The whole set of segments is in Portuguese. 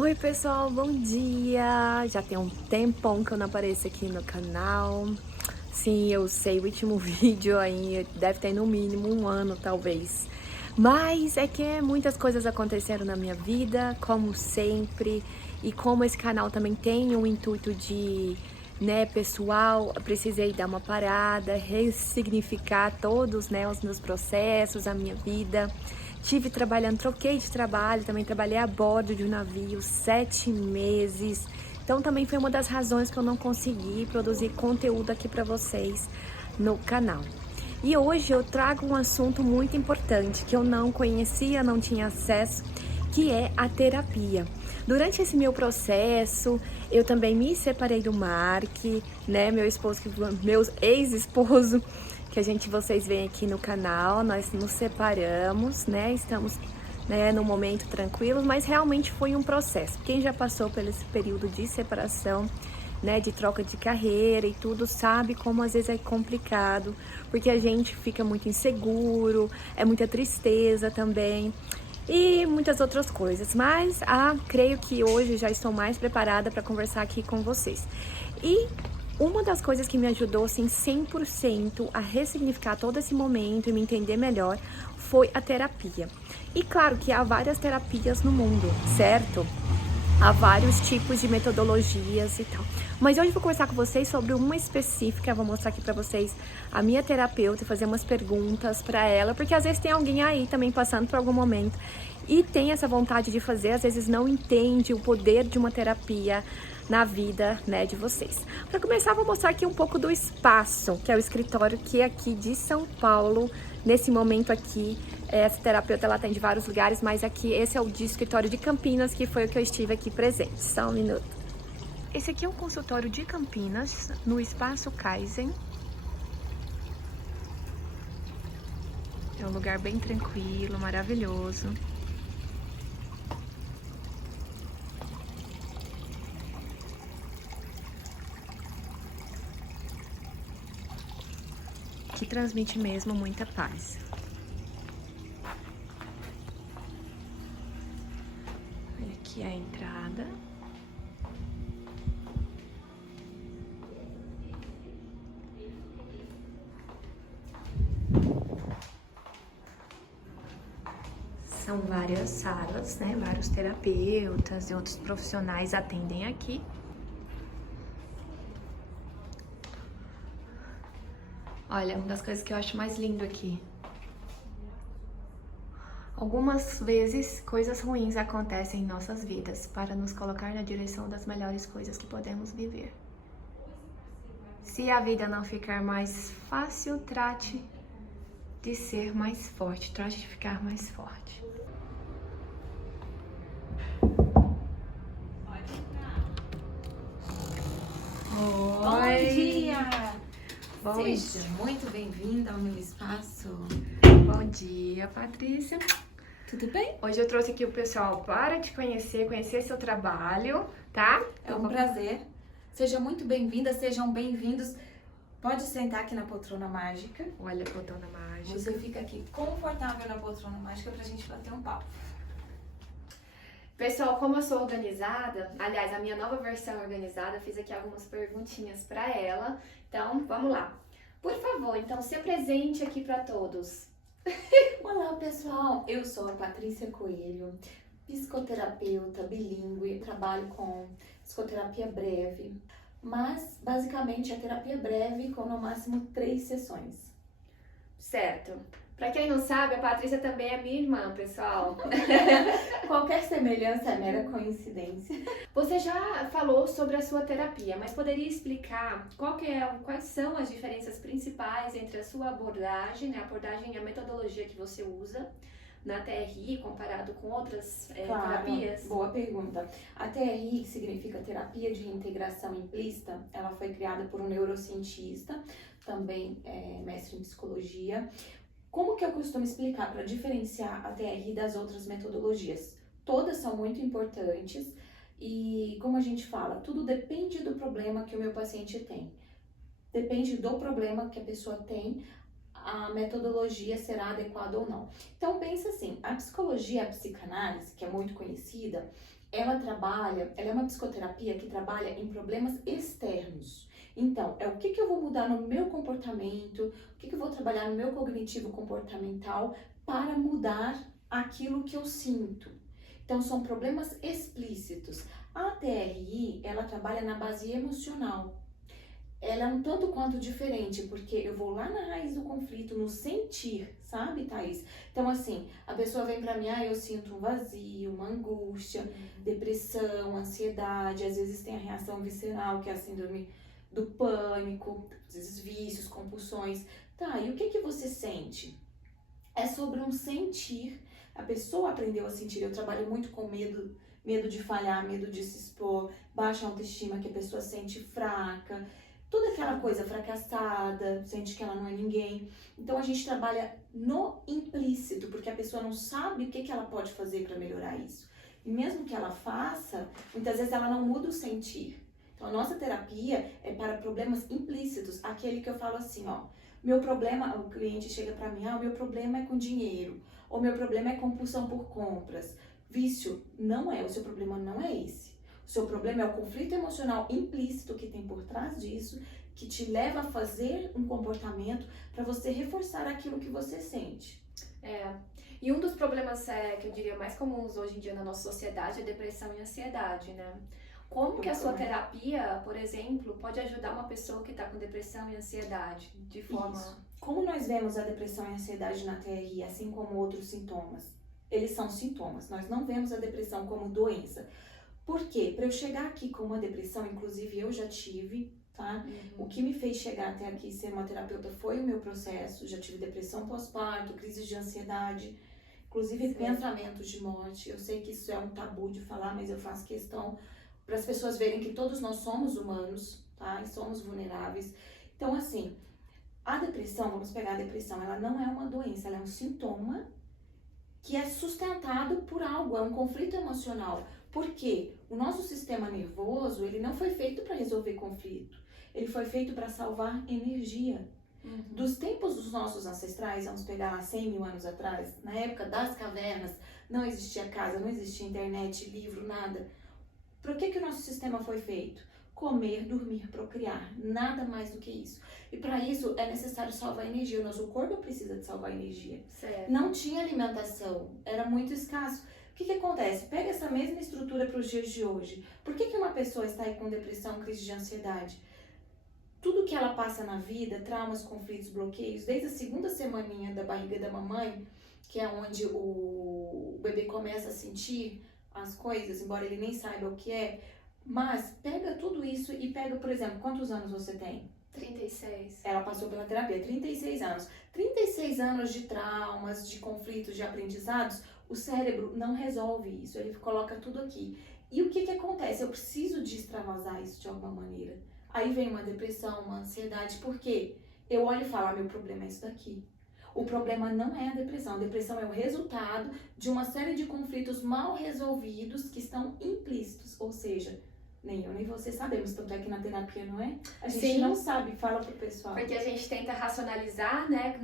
Oi pessoal, bom dia! Já tem um tempão que eu não apareço aqui no canal. Sim, eu sei, o último vídeo aí deve ter no mínimo um ano talvez. Mas é que muitas coisas aconteceram na minha vida, como sempre. E como esse canal também tem um intuito de, pessoal, precisei dar uma parada, ressignificar todos, os meus processos, a minha vida. Tive trabalhando, troquei de trabalho, também trabalhei a bordo de um navio 7 meses. Então também foi uma das razões que eu não consegui produzir conteúdo aqui para vocês no canal. E hoje eu trago um assunto muito importante que eu não conhecia, não tinha acesso, que é a terapia. Durante esse meu processo, eu também me separei do Mark, meu ex-esposo, que vocês veem aqui no canal, nós nos separamos, estamos, num momento tranquilo, mas realmente foi um processo. Quem já passou por esse período de separação, de troca de carreira e tudo, sabe como às vezes é complicado, porque a gente fica muito inseguro, é muita tristeza também e muitas outras coisas, mas creio que hoje já estou mais preparada para conversar aqui com vocês. E uma das coisas que me ajudou assim 100% a ressignificar todo esse momento e me entender melhor foi a terapia. E claro que há várias terapias no mundo, certo? Há vários tipos de metodologias e tal. Mas hoje eu vou conversar com vocês sobre uma específica, vou mostrar aqui pra vocês a minha terapeuta e fazer umas perguntas pra ela, porque às vezes tem alguém aí também passando por algum momento e tem essa vontade de fazer, às vezes não entende o poder de uma terapia na vida, de vocês. Para começar, vou mostrar aqui um pouco do espaço, que é o escritório que é aqui de São Paulo. Nesse momento aqui, essa terapeuta ela atende vários lugares, mas aqui esse é o de escritório de Campinas, que foi o que eu estive aqui presente. Só um minuto. Esse aqui é o consultório de Campinas, no Espaço Kaizen. É um lugar bem tranquilo, maravilhoso. Que transmite mesmo muita paz. Olha aqui a entrada. São várias salas, vários terapeutas e outros profissionais atendem aqui. Olha, uma das coisas que eu acho mais lindo aqui. Algumas vezes, coisas ruins acontecem em nossas vidas para nos colocar na direção das melhores coisas que podemos viver. Se a vida não ficar mais fácil, trate de ser mais forte, trate de ficar mais forte. Bom dia! Bom Seja muito bem-vinda ao meu espaço. Bom dia, Patrícia. Tudo bem? Hoje eu trouxe aqui o pessoal para te conhecer seu trabalho, tá? É um prazer. Seja muito bem-vinda, sejam bem-vindos. Pode sentar aqui na poltrona mágica. Olha a poltrona mágica. Você fica aqui confortável na poltrona mágica pra gente bater um papo. Pessoal, como eu sou organizada, aliás, a minha nova versão organizada, fiz aqui algumas perguntinhas para ela. Então, vamos lá. Por favor, então, se apresente aqui para todos. Olá, pessoal. Eu sou a Patrícia Coelho, psicoterapeuta bilíngue, trabalho com psicoterapia breve, mas basicamente a terapia breve com no máximo 3 sessões. Certo. Para quem não sabe, a Patrícia também é minha irmã, pessoal. Qualquer semelhança é mera coincidência. Você já falou sobre a sua terapia, mas poderia explicar quais são as diferenças principais entre a sua abordagem, a abordagem e a metodologia que você usa na TRI comparado com outras terapias? Boa pergunta. A TRI, que significa Terapia de Reintegração Implícita, ela foi criada por um neurocientista, também mestre em psicologia. Como que eu costumo explicar para diferenciar a TRI das outras metodologias? Todas são muito importantes e, como a gente fala, tudo depende do problema que o meu paciente tem. Depende do problema que a pessoa tem, a metodologia será adequada ou não. Então, pensa assim, a psicologia, a psicanálise, que é muito conhecida, ela é uma psicoterapia que trabalha em problemas externos. Então, é o que eu vou mudar no meu comportamento, o que eu vou trabalhar no meu cognitivo comportamental para mudar aquilo que eu sinto. Então, são problemas explícitos. A TRI, ela trabalha na base emocional. Ela é um tanto quanto diferente, porque eu vou lá na raiz do conflito, no sentir, sabe, Thaís? Então, assim, a pessoa vem pra mim, eu sinto um vazio, uma angústia, depressão, ansiedade, às vezes tem a reação visceral, que é a síndrome do pânico, às vezes vícios, compulsões. Tá, e o que você sente? É sobre um sentir. A pessoa aprendeu a sentir. Eu trabalho muito com medo, medo de falhar, medo de se expor, baixa autoestima, que a pessoa sente fraca, toda aquela coisa fracassada, sente que ela não é ninguém. Então a gente trabalha no implícito, porque a pessoa não sabe o que ela pode fazer para melhorar isso. E mesmo que ela faça, muitas vezes ela não muda o sentir. Então a nossa terapia é para problemas implícitos, aquele que eu falo assim, meu problema, o cliente chega para mim, o meu problema é com dinheiro, ou meu problema é compulsão por compras. Vício, não é, o seu problema não é esse. O seu problema é o conflito emocional implícito que tem por trás disso, que te leva a fazer um comportamento para você reforçar aquilo que você sente. E um dos problemas que eu diria mais comuns hoje em dia na nossa sociedade é depressão e ansiedade, né? Como que a sua terapia, por exemplo, pode ajudar uma pessoa que está com depressão e ansiedade de forma... Isso. Como nós vemos a depressão e a ansiedade na TRI, assim como outros sintomas? Eles são sintomas, nós não vemos a depressão como doença. Por quê? Para eu chegar aqui com uma depressão, inclusive eu já tive, tá? O que me fez chegar até aqui e ser uma terapeuta foi o meu processo. Já tive depressão pós-parto, crises de ansiedade, inclusive pensamentos de morte. Eu sei que isso é um tabu de falar, mas eu faço questão para as pessoas verem que todos nós somos humanos, tá? E somos vulneráveis. Então, assim, a depressão, vamos pegar a depressão, ela não é uma doença, ela é um sintoma que é sustentado por algo, é um conflito emocional. Por quê? O nosso sistema nervoso, ele não foi feito para resolver conflito. Ele foi feito para salvar energia. Dos tempos dos nossos ancestrais, vamos pegar lá 100 mil anos atrás, na época das cavernas, não existia casa, não existia internet, livro, nada. Para que o nosso sistema foi feito? Comer, dormir, procriar, nada mais do que isso. E para isso é necessário salvar energia, o nosso corpo precisa de salvar energia. Certo. Não tinha alimentação, era muito escasso. O que acontece? Pega essa mesma estrutura para os dias de hoje. Por que uma pessoa está aí com depressão, crise de ansiedade? Tudo que ela passa na vida, traumas, conflitos, bloqueios, desde a segunda semaninha da barriga da mamãe, que é onde o bebê começa a sentir as coisas, embora ele nem saiba o que é, mas pega tudo isso e pega, por exemplo, quantos anos você tem? 36. Ela passou pela terapia, 36 anos. 36 anos de traumas, de conflitos, de aprendizados, o cérebro não resolve isso, ele coloca tudo aqui. E o que acontece? Eu preciso de extravasar isso de alguma maneira. Aí vem uma depressão, uma ansiedade, por quê? Eu olho e falo, meu problema é isso daqui. O problema não é a depressão é o resultado de uma série de conflitos mal resolvidos que estão implícitos, ou seja, nem eu nem você sabemos, tanto é que na terapia, não é? A gente não sabe, fala pro pessoal. Porque a gente tenta racionalizar, né?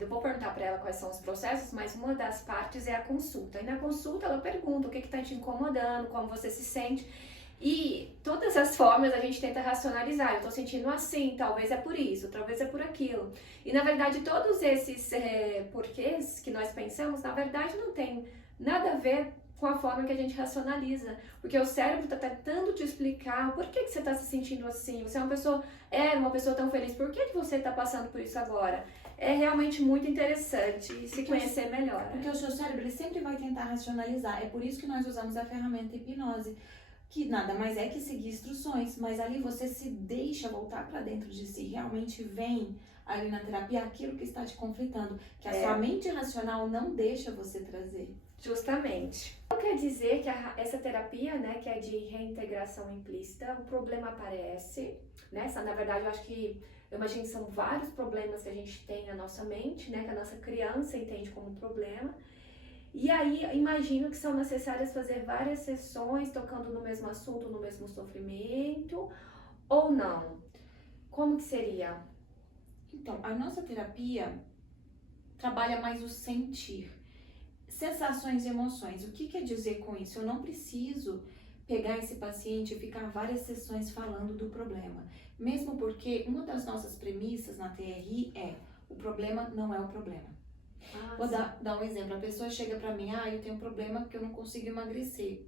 Eu vou perguntar para ela quais são os processos, mas uma das partes é a consulta. E na consulta ela pergunta o que está te incomodando, como você se sente. E todas as formas a gente tenta racionalizar. Eu tô sentindo assim, talvez é por isso, talvez é por aquilo. E na verdade todos esses porquês que nós pensamos, na verdade não tem nada a ver com a forma que a gente racionaliza. Porque o cérebro está tentando te explicar por que você está se sentindo assim. Você é uma pessoa tão feliz, por que você está passando por isso agora? É realmente muito interessante se conhecer melhor. Porque o seu cérebro ele sempre vai tentar racionalizar. É por isso que nós usamos a ferramenta hipnose, que nada mais é que seguir instruções, mas ali você se deixa voltar para dentro de si, realmente vem ali na terapia aquilo que está te conflitando, que a sua mente racional não deixa você trazer. Justamente. Então quer dizer que essa terapia, né, que é de reintegração implícita, o problema aparece, né? Na verdade, eu imagino que são vários problemas que a gente tem na nossa mente, né, que a nossa criança entende como problema. E aí, imagino que são necessárias fazer várias sessões tocando no mesmo assunto, no mesmo sofrimento, ou não? Como que seria? Então, a nossa terapia trabalha mais o sentir. Sensações e emoções. O que quer dizer com isso? Eu não preciso pegar esse paciente e ficar várias sessões falando do problema. Mesmo porque uma das nossas premissas na TRI é: o problema não é o problema. Vou dar um exemplo. A pessoa chega pra mim: eu tenho um problema porque eu não consigo emagrecer.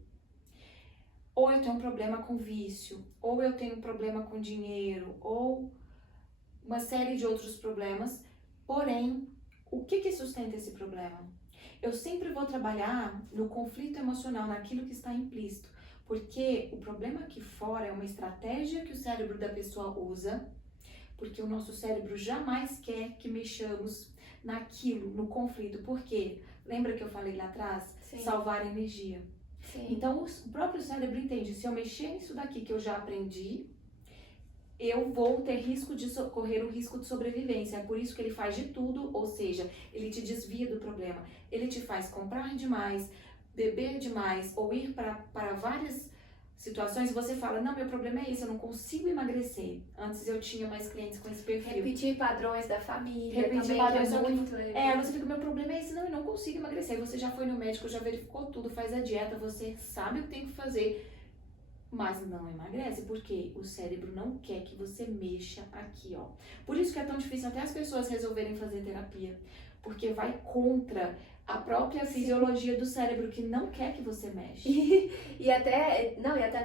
Ou eu tenho um problema com vício, ou eu tenho um problema com dinheiro, ou uma série de outros problemas. Porém, o que sustenta esse problema? Eu sempre vou trabalhar no conflito emocional, naquilo que está implícito. Porque o problema aqui fora é uma estratégia que o cérebro da pessoa usa, porque o nosso cérebro jamais quer que mexamos naquilo, no conflito. Por quê? Lembra que eu falei lá atrás? Sim. Salvar energia. Sim. Então, o próprio cérebro entende: se eu mexer nisso daqui que eu já aprendi, eu vou ter correr o risco de sobrevivência. É por isso que ele faz de tudo, ou seja, ele te desvia do problema. Ele te faz comprar demais, beber demais, ou ir para várias situações e você fala: não, meu problema é esse, eu não consigo emagrecer. Antes eu tinha mais clientes com esse perfil. Repetir padrões da família. Repetir também, padrões, que é muito... você fica: meu problema é esse, não, eu não consigo emagrecer. Aí você já foi no médico, já verificou tudo, faz a dieta, você sabe o que tem que fazer, mas não emagrece, porque o cérebro não quer que você mexa aqui, ó. Por isso que é tão difícil até as pessoas resolverem fazer terapia, porque vai contra a própria fisiologia do cérebro, que não quer que você mexa. E até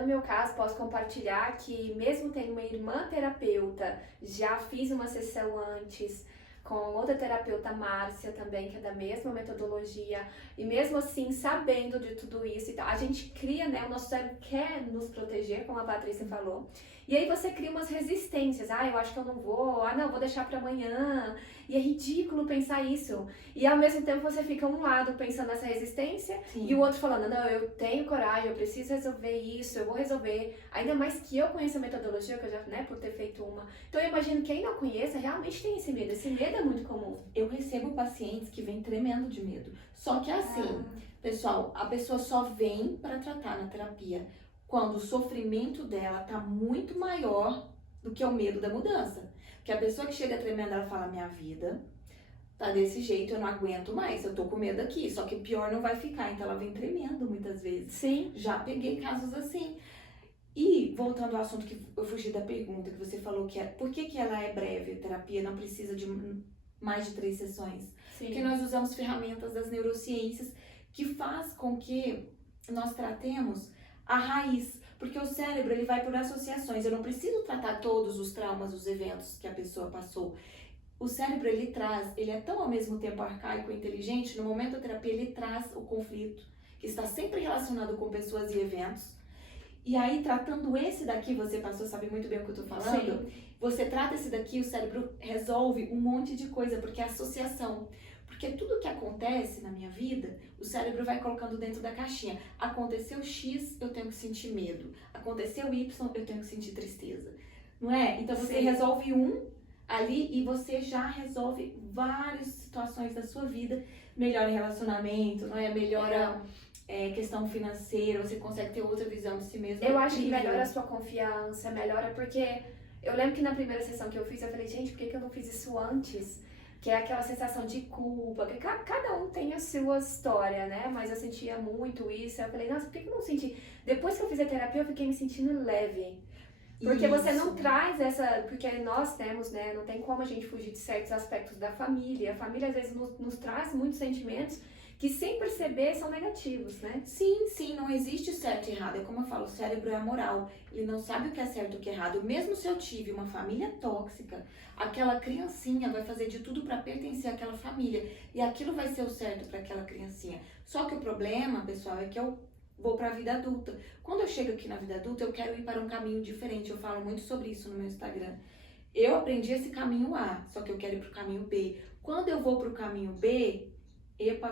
no meu caso, posso compartilhar que mesmo tendo uma irmã terapeuta, já fiz uma sessão antes com outra terapeuta, Márcia, também, que é da mesma metodologia, e mesmo assim, sabendo de tudo isso e tal, a gente cria, né, o nosso cérebro quer nos proteger, como a Patrícia falou, e aí você cria umas resistências: eu acho que eu não vou, não, vou deixar pra amanhã, e é ridículo pensar isso, e ao mesmo tempo você fica um lado pensando nessa resistência, Sim. E o outro falando: não, eu tenho coragem, eu preciso resolver isso, eu vou resolver, ainda mais que eu conheço a metodologia, que eu já, né, por ter feito uma, então eu imagino que quem não conheça realmente tem esse medo é muito comum. Eu recebo pacientes que vêm tremendo de medo, só que assim, pessoal, a pessoa só vem para tratar na terapia quando o sofrimento dela tá muito maior do que o medo da mudança. Porque a pessoa que chega tremendo, ela fala: minha vida tá desse jeito, eu não aguento mais, eu tô com medo aqui, só que pior não vai ficar. Então ela vem tremendo muitas vezes. Sim. Já peguei casos assim. E voltando ao assunto que eu fugi da pergunta, que você falou que é, por que ela é breve, a terapia não precisa de mais de 3 sessões? Sim. Porque nós usamos ferramentas das neurociências que faz com que nós tratemos a raiz, porque o cérebro, ele vai por associações. Eu não preciso tratar todos os traumas, os eventos que a pessoa passou. O cérebro, ele é tão ao mesmo tempo arcaico e inteligente. No momento da terapia, ele traz o conflito, que está sempre relacionado com pessoas e eventos. E aí, tratando esse daqui, você passou, sabe muito bem o que eu tô falando? Sim. Você trata esse daqui, o cérebro resolve um monte de coisa, porque é associação. Porque tudo que acontece na minha vida, o cérebro vai colocando dentro da caixinha. Aconteceu X, eu tenho que sentir medo. Aconteceu Y, eu tenho que sentir tristeza. Não é? Então você resolve um ali e você já resolve várias situações da sua vida. Melhora o relacionamento, não é? Melhora questão financeira, você consegue ter outra visão de si mesmo. Eu acho que melhora a sua confiança, melhora porque... Eu lembro que na primeira sessão que eu fiz, eu falei: gente, por que eu não fiz isso antes? Que é aquela sensação de culpa, que cada um tem a sua história, né? Mas eu sentia muito isso, eu falei: nossa, por que eu não senti? Depois que eu fiz a terapia, eu fiquei me sentindo leve. Porque você não traz essa... Porque nós temos, né? Não tem como a gente fugir de certos aspectos da família. A família, às vezes, nos traz muitos sentimentos que, sem perceber, são negativos, né? Sim, não existe certo e errado. É como eu falo, o cérebro é amoral. Ele não sabe o que é certo e o que é errado. Mesmo se eu tive uma família tóxica, aquela criancinha vai fazer de tudo para pertencer àquela família. E aquilo vai ser o certo para aquela criancinha. Só que o problema, pessoal, é que eu vou para a vida adulta. Quando eu chego aqui na vida adulta, eu quero ir para um caminho diferente. Eu falo muito sobre isso no meu Instagram. Eu aprendi esse caminho A, só que eu quero ir para o caminho B. Quando eu vou para o caminho B...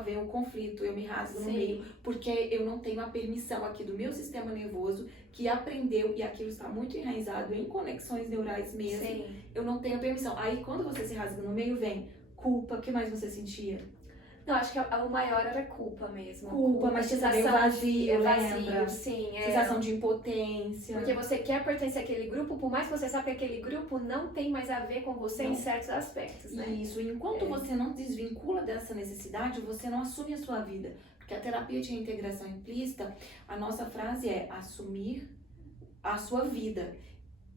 vem o conflito, eu me rasgo no meio, porque eu não tenho a permissão aqui do meu sistema nervoso, que aprendeu, e aquilo está muito enraizado em conexões neurais mesmo. Eu não tenho a permissão. Aí, quando você se rasga no meio, vem culpa. O que mais você sentia? Não, acho que o maior era culpa mesmo. Culpa, mas você sabe, o vazio, lembra? Sim, Sensação de impotência. Porque você quer pertencer àquele grupo, por mais que você saiba que aquele grupo não tem mais a ver com você em certos aspectos, né? Isso, enquanto você não desvincula dessa necessidade, você não assume a sua vida. Porque a terapia de reintegração implícita, a nossa frase é assumir a sua vida.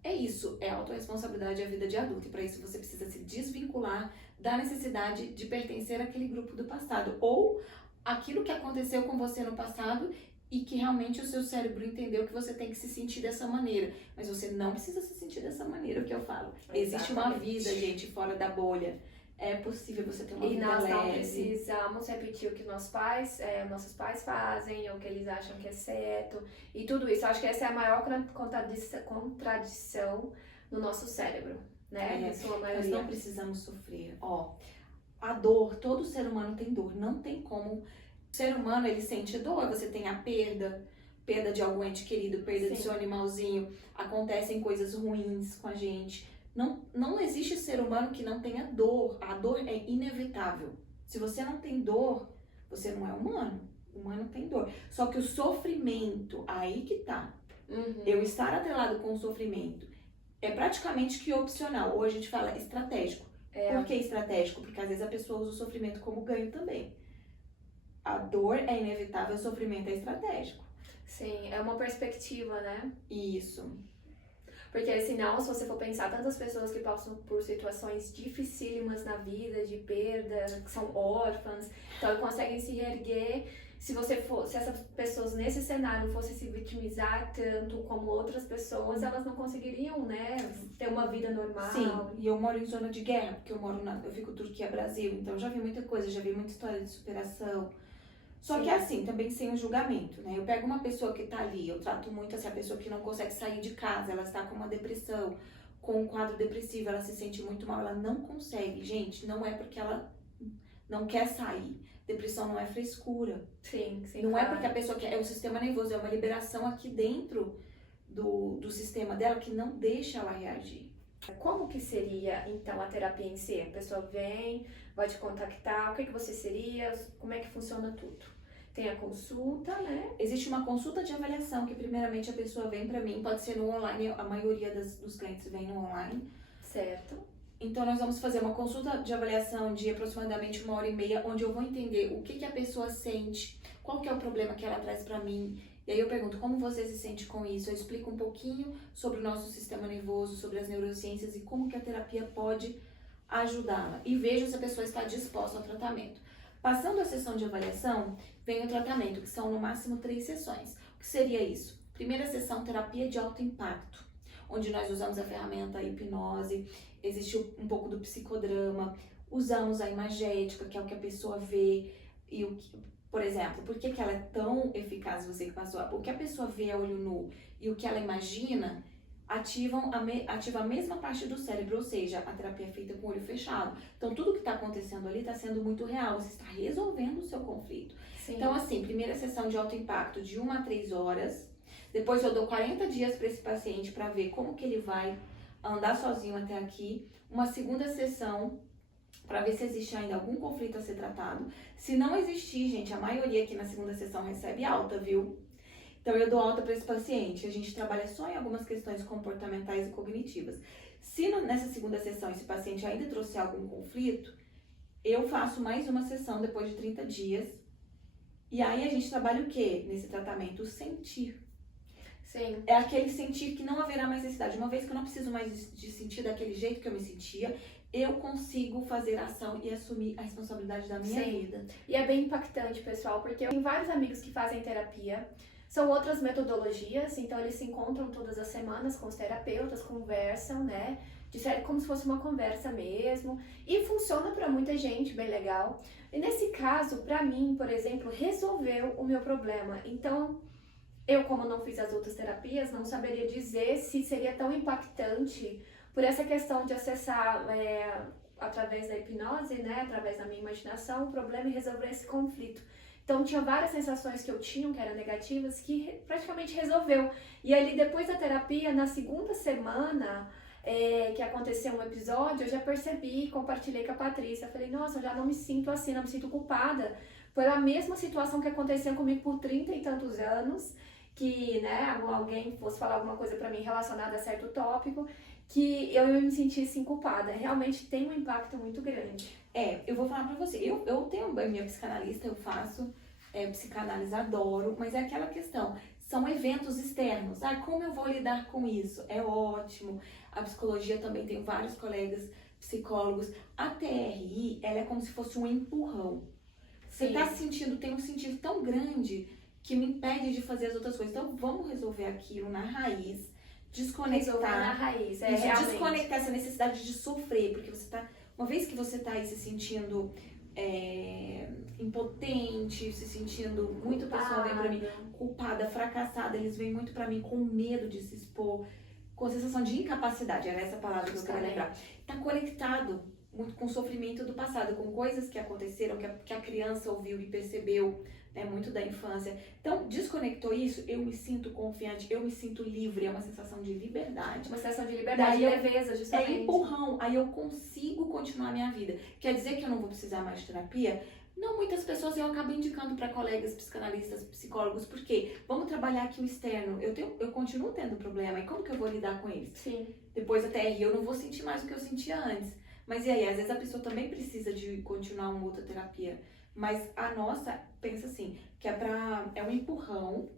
É isso, é autorresponsabilidade a vida de adulto. E para isso você precisa se desvincular da necessidade de pertencer àquele grupo do passado. Ou aquilo que aconteceu com você no passado e que realmente o seu cérebro entendeu que você tem que se sentir dessa maneira. Mas você não precisa se sentir dessa maneira, o que eu falo. Existe uma vida, gente, fora da bolha. É possível você ter uma vida leve. E nós não precisamos repetir o que nossos pais fazem, ou o que eles acham que é certo, e tudo isso. Eu acho que essa é a maior contradição no nosso cérebro, né? Nós não precisamos sofrer. A dor, todo ser humano tem dor, não tem como. O ser humano, ele sente dor, você tem a perda de algum ente querido, perda do seu animalzinho, acontecem coisas ruins com a gente. Não existe ser humano que não tenha dor. A dor é inevitável. Se você não tem dor, você não é humano. O humano tem dor. Só que o sofrimento, aí que tá. Eu estar atrelado com o sofrimento é praticamente que opcional. Ou a gente fala estratégico. Por que estratégico? Porque às vezes a pessoa usa o sofrimento como ganho também. A dor é inevitável, o sofrimento é estratégico. Sim, é uma perspectiva, né? Isso. Porque senão, se você for pensar, tantas pessoas que passam por situações dificílimas na vida, de perda, que são órfãs, então conseguem se reerguer. Se essas pessoas nesse cenário fossem se vitimizar tanto como outras pessoas, elas não conseguiriam, né, ter uma vida normal. Sim, e eu moro em zona de guerra, porque eu fico Turquia, Brasil, então já vi muita coisa, já vi muita história de superação. Só que assim, também sem o julgamento, né? Eu pego uma pessoa que tá ali, eu trato muito assim, a pessoa que não consegue sair de casa, ela está com uma depressão, com um quadro depressivo, ela se sente muito mal, ela não consegue. Gente, não é porque ela não quer sair. Depressão não é frescura. Sim, não é porque a pessoa quer, é o sistema nervoso, é uma liberação aqui dentro do sistema dela que não deixa ela reagir. Como que seria, então, a terapia em si? A pessoa vem, vai te contactar, o que você seria, como é que funciona tudo? Tem a consulta, né? Existe uma consulta de avaliação que primeiramente a pessoa vem pra mim, pode ser no online, a maioria dos clientes vem no online. Certo. Então nós vamos fazer uma consulta de avaliação de aproximadamente 1h30, onde eu vou entender o que a pessoa sente, qual que é o problema que ela traz pra mim. E aí eu pergunto, como você se sente com isso? Eu explico um pouquinho sobre o nosso sistema nervoso, sobre as neurociências e como que a terapia pode ajudá-la. E vejo se a pessoa está disposta ao tratamento. Passando a sessão de avaliação, vem o tratamento, que são no máximo 3 sessões. O que seria isso? Primeira sessão, terapia de alto impacto, onde nós usamos a ferramenta hipnose, existe um pouco do psicodrama, usamos a imagética, que é o que a pessoa vê, e por exemplo, por que ela é tão eficaz, você que passou? O que a pessoa vê a olho nu e o que ela imagina ativa a mesma parte do cérebro, ou seja, a terapia é feita com o olho fechado. Então, tudo que está acontecendo ali está sendo muito real, você está resolvendo o seu conflito. Sim. Então, assim, primeira sessão de alto impacto de 1 a 3 horas, depois eu dou 40 dias para esse paciente para ver como que ele vai andar sozinho até aqui. Uma segunda sessão para ver se existe ainda algum conflito a ser tratado. Se não existir, gente, a maioria aqui na segunda sessão recebe alta, viu? Então, eu dou alta para esse paciente. A gente trabalha só em algumas questões comportamentais e cognitivas. Se nessa segunda sessão esse paciente ainda trouxe algum conflito, eu faço mais uma sessão depois de 30 dias. E aí a gente trabalha o quê nesse tratamento? O sentir. Sim. É aquele sentir que não haverá mais necessidade. Uma vez que eu não preciso mais de sentir daquele jeito que eu me sentia, eu consigo fazer ação e assumir a responsabilidade da minha vida. E é bem impactante, pessoal, porque eu tenho vários amigos que fazem terapia. São outras metodologias, então eles se encontram todas as semanas com os terapeutas, conversam, né? Como se fosse uma conversa mesmo. E funciona para muita gente, bem legal. E nesse caso, para mim, por exemplo, resolveu o meu problema. Então, eu, como não fiz as outras terapias, não saberia dizer se seria tão impactante por essa questão de acessar através da hipnose, né? Através da minha imaginação, o problema e resolver esse conflito. Então, tinha várias sensações que eu tinha, que eram negativas, que praticamente resolveu. E ali, depois da terapia, na segunda semana, que aconteceu um episódio, eu já percebi, compartilhei com a Patrícia. Falei, nossa, eu já não me sinto assim, não me sinto culpada. Foi a mesma situação que aconteceu comigo por 30 e tantos anos, que, né, alguém fosse falar alguma coisa pra mim relacionada a certo tópico, que eu me sentisse culpada. Realmente tem um impacto muito grande. Eu vou falar pra você, eu tenho a minha psicanalista, eu faço psicanálise, adoro, mas é aquela questão, são eventos externos. Como eu vou lidar com isso? É ótimo. A psicologia também tem vários colegas psicólogos. A TRI, ela é como se fosse um empurrão. Você tá sentindo, tem um sentido tão grande que me impede de fazer as outras coisas. Então, vamos resolver aquilo na raiz, desconectar. Resolver na raiz, realmente. Desconectar essa necessidade de sofrer, porque você tá, uma vez que você tá aí se sentindo impotente, se sentindo, muito pessoal vem pra mim, culpada, fracassada, eles vêm muito pra mim com medo de se expor, com sensação de incapacidade, era essa palavra que eu queria lembrar. Tá conectado muito com o sofrimento do passado, com coisas que aconteceram, que a criança ouviu e percebeu, né, muito da infância. Então, desconectou isso, eu me sinto confiante, eu me sinto livre, é uma sensação de liberdade. Uma sensação de liberdade e leveza, justamente. É empurrão, aí eu consigo continuar a minha vida. Quer dizer que eu não vou precisar mais de terapia? Não, muitas pessoas eu acabo indicando para colegas psicanalistas, psicólogos, porque vamos trabalhar aqui o externo. Eu continuo tendo problema, e como que eu vou lidar com eles? Sim. Depois até eu não vou sentir mais o que eu sentia antes. Mas e aí, às vezes a pessoa também precisa de continuar uma outra terapia. Mas a nossa, pensa assim, que é um empurrão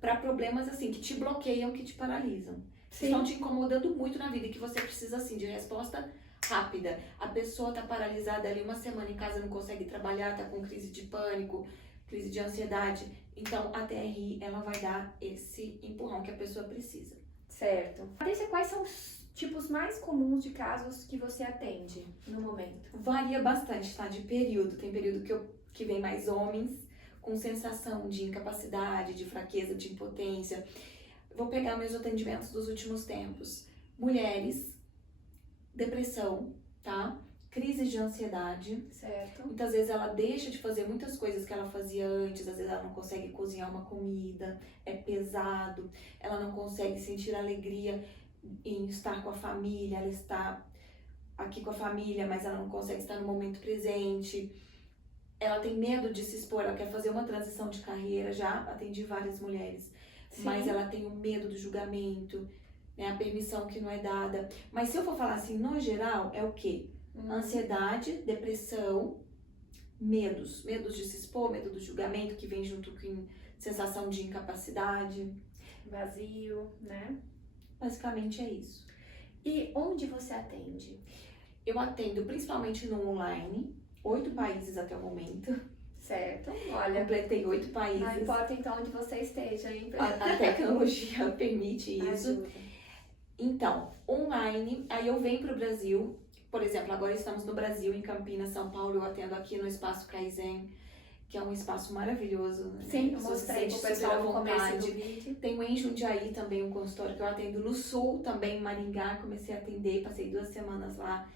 para problemas assim, que te bloqueiam, que te paralisam. Sim. Estão te incomodando muito na vida e que você precisa assim de resposta rápida. A pessoa tá paralisada ali uma semana em casa, não consegue trabalhar, tá com crise de pânico, crise de ansiedade. Então a TRI, ela vai dar esse empurrão que a pessoa precisa. Certo. Patrícia, quais são os tipos mais comuns de casos que você atende no momento? Varia bastante, tá? De período. Tem período que vem mais homens com sensação de incapacidade, de fraqueza, de impotência. Vou pegar meus atendimentos dos últimos tempos. Mulheres, depressão, tá? Crise de ansiedade. Certo. Muitas vezes ela deixa de fazer muitas coisas que ela fazia antes, às vezes ela não consegue cozinhar uma comida, é pesado, ela não consegue sentir alegria em estar com a família, ela está aqui com a família, mas ela não consegue estar no momento presente. Ela tem medo de se expor, ela quer fazer uma transição de carreira, já atendi várias mulheres, mas ela tem o medo do julgamento, né, a permissão que não é dada. Mas se eu for falar assim, no geral, é o quê? Ansiedade, depressão, medos de se expor, medo do julgamento, que vem junto com sensação de incapacidade. Vazio, né? Basicamente é isso. E onde você atende? Eu atendo principalmente no online, 8 países até o momento. Certo, olha. Completei 8 países. Não importa então onde você esteja, hein? A tecnologia permite isso. Ajuda. Então, online, aí eu venho para o Brasil. Por exemplo, agora estamos no Brasil, em Campinas, São Paulo. Eu atendo aqui no Espaço Kaizen, que é um espaço maravilhoso. Sim, eu mostrei pro pessoal no começo do vídeo. Tenho em Jundiaí também um consultório que eu atendo no Sul, também em Maringá. Comecei a atender, passei 2 semanas lá.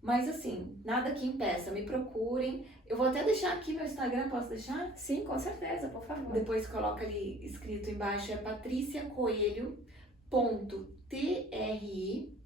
Mas assim, nada que impeça, me procurem. Eu vou até deixar aqui meu Instagram, posso deixar? Sim, com certeza, por favor. Depois coloca ali escrito embaixo, é patriciacoelho.tri.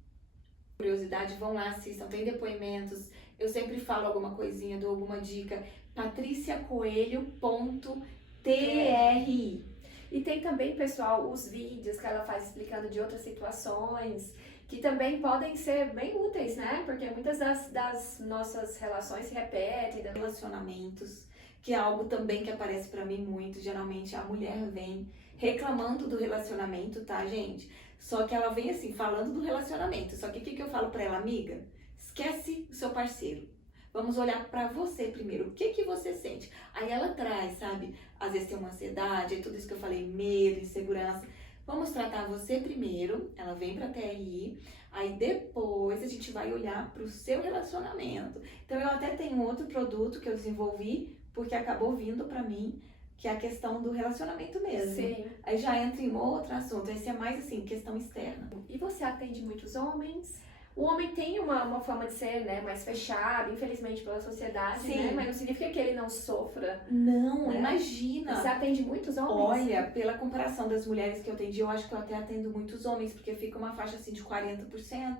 Curiosidade, vão lá, assistam, tem depoimentos. Eu sempre falo alguma coisinha, dou alguma dica. patriciacoelho.tri. E tem também, pessoal, os vídeos que ela faz explicando de outras situações, que também podem ser bem úteis, né? Porque muitas das nossas relações se repetem. Relacionamentos, que é algo também que aparece pra mim muito. Geralmente a mulher vem reclamando do relacionamento, tá, gente? Só que ela vem assim, falando do relacionamento. Só que o que eu falo pra ela, amiga? Esquece o seu parceiro. Vamos olhar pra você primeiro. O que você sente? Aí ela traz, sabe? Às vezes tem uma ansiedade, aí tudo isso que eu falei, medo, insegurança. Vamos tratar você primeiro, ela vem pra TRI, aí depois a gente vai olhar pro seu relacionamento. Então eu até tenho outro produto que eu desenvolvi, porque acabou vindo pra mim, que é a questão do relacionamento mesmo. Sim. Aí já entra em outro assunto, esse é mais assim, questão externa. E você atende muitos homens? O homem tem uma fama de ser, né, mais fechado, infelizmente pela sociedade, Sim. né? Mas não significa que ele não sofra. Não, né? imagina. Você atende muitos homens? Olha, pela comparação das mulheres que eu atendi, eu acho que eu até atendo muitos homens, porque fica uma faixa assim de 40%.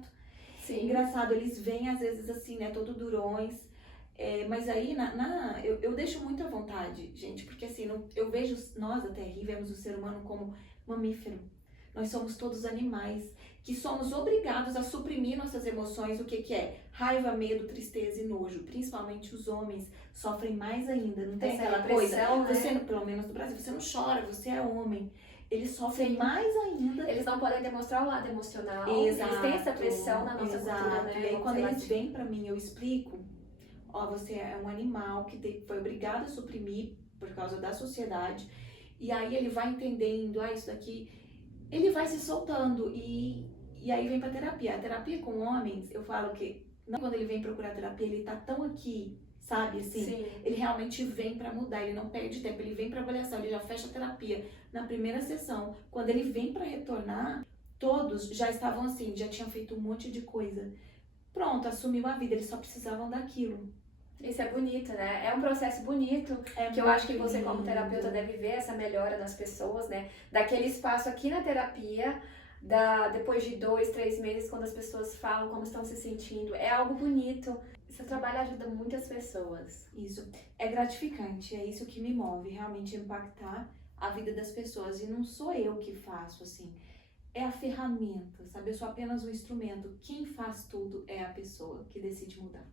Sim. Engraçado, eles vêm às vezes assim, né, todo durões. Mas aí eu deixo muito à vontade, gente, porque assim, eu vejo, nós até RI vemos o ser humano como mamífero. Nós somos todos animais, que somos obrigados a suprimir nossas emoções, o que é? Raiva, medo, tristeza e nojo. Principalmente os homens sofrem mais ainda, não tem Essa aquela pressão, coisa? né? Pelo menos no Brasil, você não chora, você é homem. Eles sofrem mais ainda. Eles não podem demonstrar o lado emocional. Exato, Eles têm essa pressão na nossa cultura, né? E aí quando eles vêm pra mim, eu explico, ó, você é um animal que foi obrigado a suprimir por causa da sociedade. E aí ele vai entendendo, isso daqui, ele vai se soltando e aí vem pra terapia. A terapia com homens, eu falo que não, quando ele vem procurar terapia, ele tá tão aqui, sabe, assim, Sim. ele realmente vem pra mudar, ele não perde tempo, ele vem pra avaliação, ele já fecha a terapia na primeira sessão. Quando ele vem pra retornar, todos já estavam assim, já tinham feito um monte de coisa. Pronto, assumiu a vida, eles só precisavam daquilo. Isso é bonito, né? É um processo bonito, que eu acho que você como terapeuta deve ver essa melhora nas pessoas, né? Daquele espaço aqui na terapia, depois de 2, 3 meses, quando as pessoas falam como estão se sentindo. É algo bonito. Seu trabalho ajuda muitas pessoas. Isso. É gratificante, é isso que me move, realmente impactar a vida das pessoas. E não sou eu que faço, assim. É a ferramenta, sabe? Eu sou apenas um instrumento. Quem faz tudo é a pessoa que decide mudar.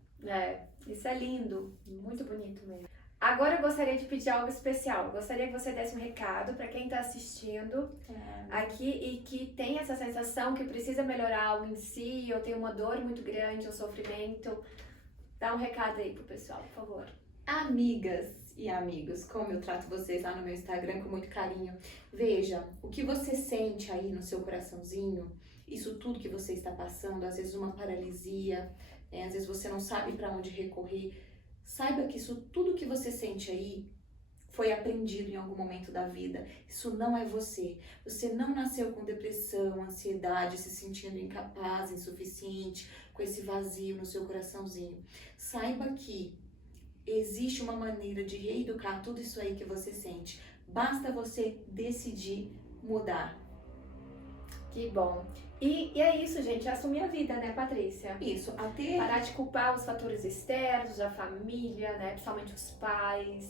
Isso é lindo, muito bonito mesmo. Agora eu gostaria de pedir algo especial. Eu gostaria que você desse um recado para quem está assistindo aqui e que tem essa sensação que precisa melhorar algo em si, ou tem uma dor muito grande, um sofrimento. Dá um recado aí pro pessoal, por favor. Amigas e amigos, como eu trato vocês lá no meu Instagram com muito carinho, veja, o que você sente aí no seu coraçãozinho, isso tudo que você está passando, às vezes uma paralisia, às vezes você não sabe para onde recorrer, saiba que isso tudo que você sente aí foi aprendido em algum momento da vida. Isso não é você. Você não nasceu com depressão, ansiedade, se sentindo incapaz, insuficiente, com esse vazio no seu coraçãozinho. Saiba que existe uma maneira de reeducar tudo isso aí que você sente. Basta você decidir mudar. Que bom. E é isso, gente, é assumir a vida, né, Patrícia? Isso, parar de culpar os fatores externos, a família, né, principalmente os pais,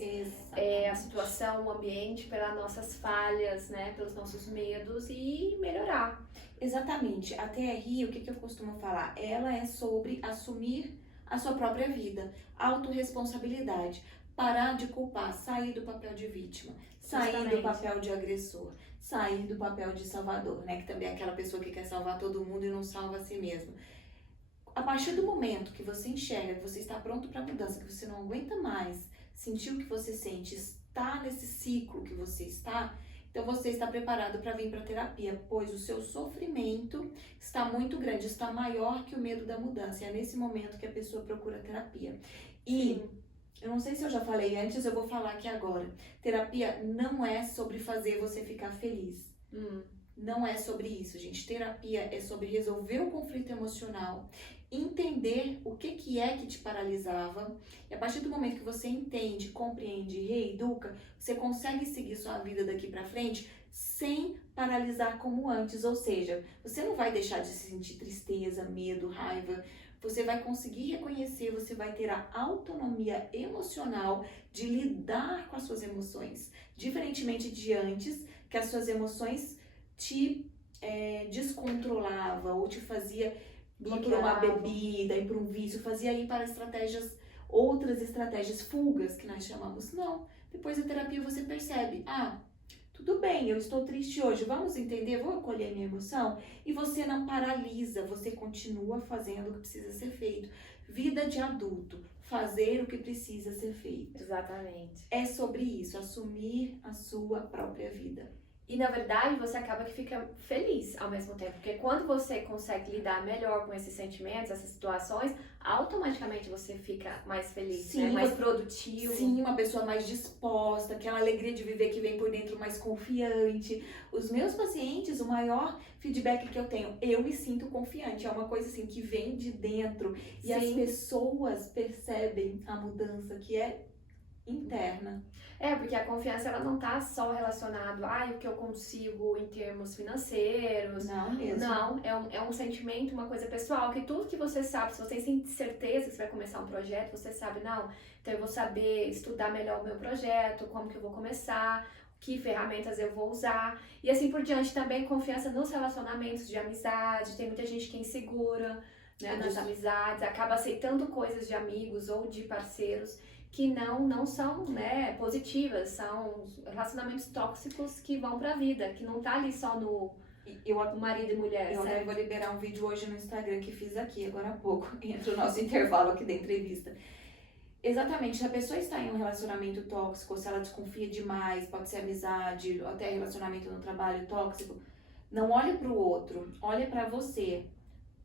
a situação, o ambiente, pelas nossas falhas, né, pelos nossos medos e melhorar. Exatamente. A TRI, o que eu costumo falar? Ela é sobre assumir a sua própria vida, autorresponsabilidade, parar de culpar, sair do papel de vítima, sair do papel de agressor, sair do papel de salvador, né? Que também é aquela pessoa que quer salvar todo mundo e não salva a si mesmo. A partir do momento que você enxerga que você está pronto para mudança, que você não aguenta mais sentir o que você sente, está nesse ciclo que você está, então você está preparado para vir para a terapia, pois o seu sofrimento está muito grande, está maior que o medo da mudança. É nesse momento que a pessoa procura terapia. E eu não sei se eu já falei antes, eu vou falar aqui agora. Terapia não é sobre fazer você ficar feliz. Não é sobre isso, gente. Terapia é sobre resolver o conflito emocional, entender o que é que te paralisava. E a partir do momento que você entende, compreende, reeduca, você consegue seguir sua vida daqui pra frente sem paralisar como antes. Ou seja, você não vai deixar de sentir tristeza, medo, raiva. Você vai conseguir reconhecer, você vai ter a autonomia emocional de lidar com as suas emoções. Diferentemente de antes, que as suas emoções te descontrolava ou te fazia ir para uma bebida, ir para um vício, fazia ir para outras estratégias, fugas que nós chamamos. Não, depois da terapia você percebe, tudo bem, eu estou triste hoje, vamos entender, vou acolher minha emoção, e você não paralisa, você continua fazendo o que precisa ser feito. Vida de adulto, fazer o que precisa ser feito. Exatamente. É sobre isso, assumir a sua própria vida. E na verdade você acaba que fica feliz ao mesmo tempo, porque quando você consegue lidar melhor com esses sentimentos, essas situações, automaticamente você fica mais feliz, Sim, né? Mais produtivo. Sim, uma pessoa mais disposta, aquela alegria de viver que vem por dentro, mais confiante. Os meus pacientes, o maior feedback que eu tenho, eu me sinto confiante. É uma coisa assim que vem de dentro. E Sim. as pessoas percebem a mudança que é interna. Porque a confiança ela não tá só relacionado o que eu consigo em termos financeiros. Não mesmo. Não, é um sentimento, uma coisa pessoal, que tudo que você sabe, se você tem certeza que você vai começar um projeto, você sabe, não, então eu vou saber estudar melhor o meu projeto, como que eu vou começar, que ferramentas eu vou usar, e assim por diante. Também confiança nos relacionamentos de amizade, tem muita gente que é insegura, né, nas amizades, acaba aceitando coisas de amigos ou de parceiros que não são, né, positivas, são relacionamentos tóxicos que vão pra vida, que não tá ali só no marido e mulher, Eu certo? vou liberar um vídeo hoje no Instagram que fiz aqui, agora há pouco, entre o nosso intervalo aqui da entrevista. Exatamente, se a pessoa está em um relacionamento tóxico, se ela desconfia demais, pode ser amizade, até relacionamento no trabalho tóxico, não olhe para o outro, olhe para você,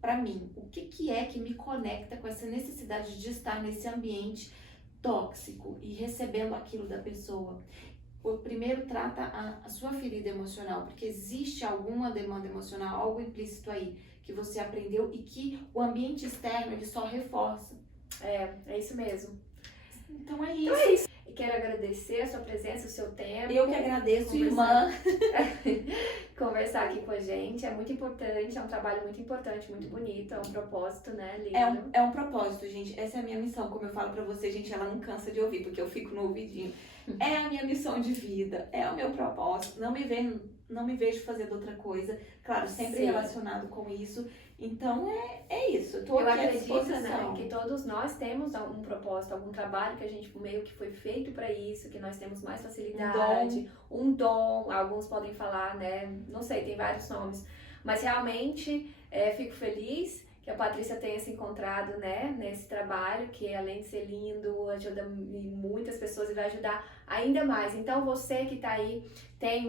para mim. O que é que me conecta com essa necessidade de estar nesse ambiente tóxico e recebendo aquilo da pessoa? Primeiro trata a sua ferida emocional, porque existe alguma demanda emocional, algo implícito aí que você aprendeu e que o ambiente externo ele só reforça. É isso mesmo. Então é isso. E quero agradecer a sua presença, o seu tempo. Eu que agradeço, irmã. Conversar aqui com a gente é muito importante, é um trabalho muito importante, muito bonito, é um propósito, né, lindo. É um propósito, gente. Essa é a minha missão, como eu falo pra você, gente, ela não cansa de ouvir, porque eu fico no ouvidinho. É a minha missão de vida, é o meu propósito. Não me vejo fazendo outra coisa. Claro, sempre Sim. relacionado com isso. Então, é isso. Eu aqui acredito, à disposição. né, que todos nós temos um propósito, algum trabalho que a gente meio que foi feito para isso, que nós temos mais facilidade, um dom, alguns podem falar, né, não sei, tem vários nomes. Mas realmente, fico feliz que a Patrícia tenha se encontrado, né, nesse trabalho, que além de ser lindo, ajuda muitas pessoas e vai ajudar ainda mais. Então, você que tá aí,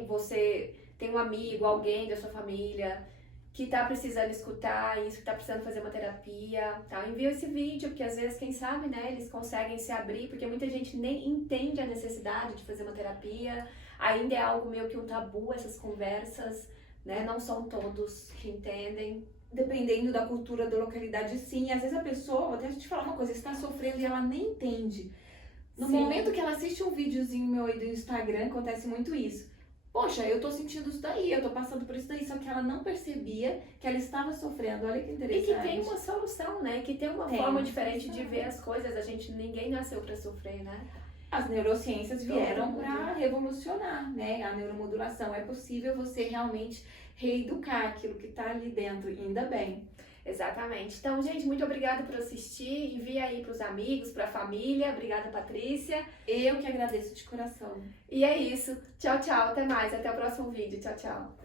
você tem um amigo, alguém da sua família que tá precisando escutar isso, que tá precisando fazer uma terapia, tá? Envia esse vídeo, porque às vezes, quem sabe, né, eles conseguem se abrir, porque muita gente nem entende a necessidade de fazer uma terapia, ainda é algo meio que um tabu, essas conversas, né, não são todos que entendem. Dependendo da cultura, da localidade, sim. Às vezes a pessoa, vou até te falar uma coisa, está sofrendo e ela nem entende. No momento que ela assiste um videozinho meu aí do Instagram, acontece muito isso. Poxa, eu tô sentindo isso daí, eu tô passando por isso daí, só que ela não percebia que ela estava sofrendo. Olha que interessante. E que tem uma solução, né? Que tem uma forma diferente de ver as coisas. Ninguém nasceu pra sofrer, né? As neurociências vieram para revolucionar, né? A neuromodulação. É possível você realmente reeducar aquilo que tá ali dentro, ainda bem. Exatamente. Então, gente, muito obrigada por assistir. Envia aí pros amigos, pra família. Obrigada, Patrícia. Eu que agradeço de coração. E é isso. Tchau, tchau. Até mais. Até o próximo vídeo. Tchau, tchau.